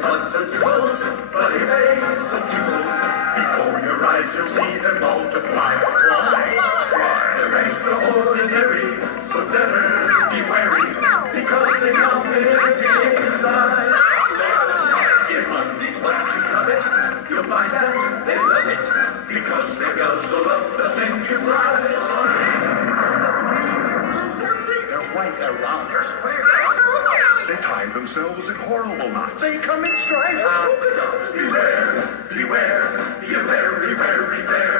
buds and toodles, bloody face and toodles. Before your eyes you'll see them multiply. They're extraordinary, so better be wary, because they come in every size. If money's what you covet, you'll find out they love it, because they guzzle up the things you prize. They're white, they're round, they're square. They tie themselves in horrible knots. They come in stripes. Polka dots. Beware, beware, be a very wary bear.